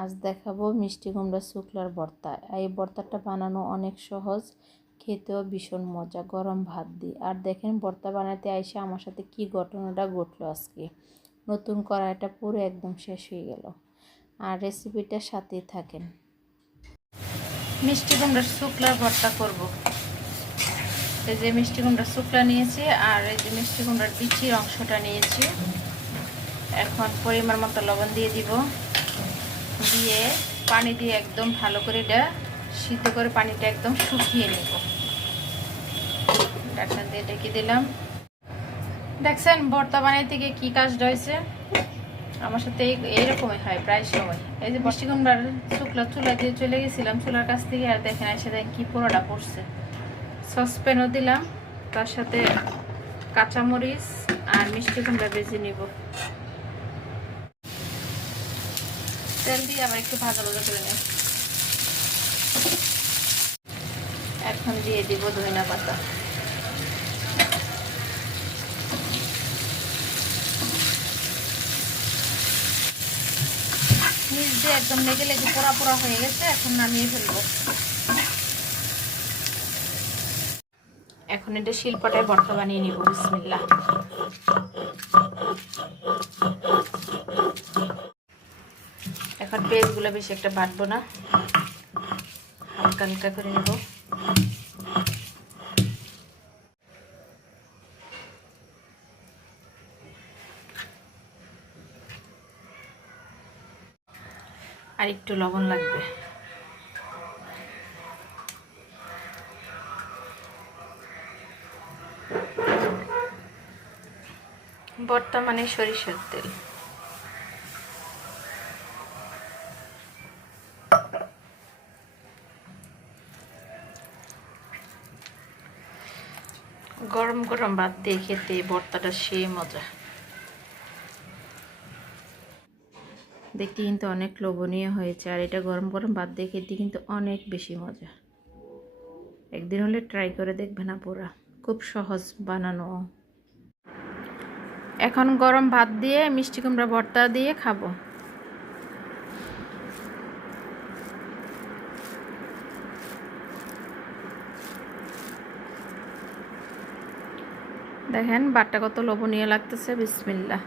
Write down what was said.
আজ দেখাবো মিষ্টি কুমড়া শুকলার ভর্তা। এই ভর্তাটা বানানো অনেক সহজ, খেতেও ভীষণ মজা গরম ভাত দিয়ে। আর দেখেন ভর্তা বানাতে আইসা আমার সাথে কি ঘটনাটা ঘটলো আজকে। নতুন কড়াইটা পুরো একদম শেষ হয়ে গেল। আর রেসিপিটার সাথেই থাকেন। মিষ্টি কুমড়ার শুকলার ভর্তা করব। এই যে মিষ্টি কুমড়ার শুকলা নিয়েছি আর এই যে মিষ্টি কুমড়ার বিচির অংশটা নিয়েছি। এখন পরিমাণ মতো লবণ দিয়ে দিব, দিয়ে পানি দিয়ে একদম ভালো করে এটা সিদ্ধ করে পানিটা একদম শুকিয়ে নেব। ঢাকনা দিয়ে ঢেকে দিলাম। দেখছেন ভর্তা বানাইতে গিয়ে কী কাজটা হয়েছে, আমার সাথে এইরকমই হয় প্রায় সময়। এই যে মিষ্টি কুমড়ার শুকলা চুলা দিয়ে চলে গেছিলাম চুলার কাছ থেকে, আর দেখেন এসে দেখেন কী পোড়াটা পড়ছে। সসপ্যানও দিলাম, তার সাথে কাঁচামরিচ আর মিষ্টি কুমড়া ভেজে নিব। তেল দিয়ে আবার একটু ভাজা ভাজা করে নেব। এখন দিয়ে দিব ধনিয়া পাতা। নিচ দিয়ে একদম লেগে লেগে পোড়া পোড়া হয়ে গেছে, এখন নামিয়ে ফেলবো। এখন এটা শিলপাটায় ভর্তা বানিয়ে নিব। বিসমিল্লাহ। এখন পেঁয়াজগুলো বেশি একটা বাটবো না, হালকা হালকা করে নেব। আর একটু লবণ লাগবে। ভর্তা মানে সরিষার তেল। গরম গরম ভাত দিয়ে খেতে ভর্তাটা সেই মজা। দেখতে কিন্তু অনেক লোভনীয় হয়েছে, আর এটা গরম গরম ভাত দিয়ে খেতে কিন্তু অনেক বেশি মজা। একদিন হলে ট্রাই করে দেখবে না, পুরা খুব সহজ বানানো। এখন গরম ভাত দিয়ে মিষ্টি কুমড়া ভর্তা দিয়ে খাবো। দেখেন ভাতটা কত লোভনীয় লাগতেছে। বিসমিল্লাহ।